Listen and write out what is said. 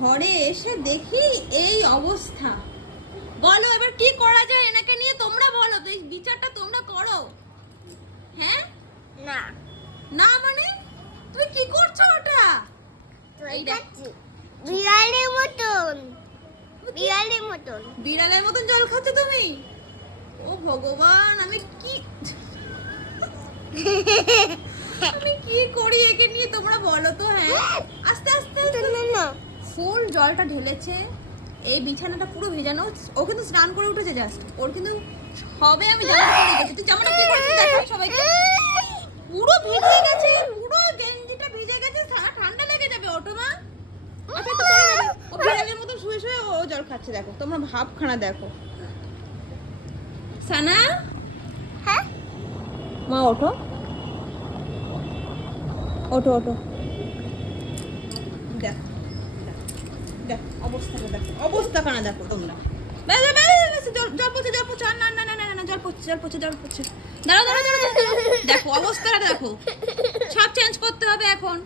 ঘরে এসে দেখি এই অবস্থা। বলো এবার কি করা যায় এনাকে নিয়ে? তোমরা বলো তো এই বিচারটা তোমরা করো। হ্যাঁ? না। না মানে? তুমি কি করছ ওটা? বিড়ালের মতন। বিড়ালের মতন। বিড়ালের মতন জল খাচ্ছ তুমি? ও ভগবান আমি কি আমি কি করি একে নিয়ে তোমরা বলো তো হ্যাঁ? আস্তে। ফুল জলটা ঢেলেছে এই বিছানাটা পুরো ভেজানো ও কিন্তু স্নান করে উঠেছে জাস্ট ওর কিন্তু সবে আমি জামা পরে গেছি। তুই জামাটা কি করছিস দেখাই সবাইকে। পুরো ভিজে গেছে পুরো গেঞ্জিটা ভিজে গেছে ঠান্ডা লেগে যাবে অটো মা। আচ্ছা তো পরে যাবে। ও বিড়ালের মতো শুয়ে শুয়ে ও জল খাচ্ছে দেখো তোমরা ভাবখানা দেখো। সানা? হ্যাঁ? মা ওঠো। ওঠো ওঠো। দেখ। দেখ অবস্থাটা দেখো তোমরা। জল পড়ছে জল পড়ছে না জল পড়ছে জল পড়ছে জল পড়ছে। দাঁড়াও দেখো সব চেঞ্জ করতে হবে এখন।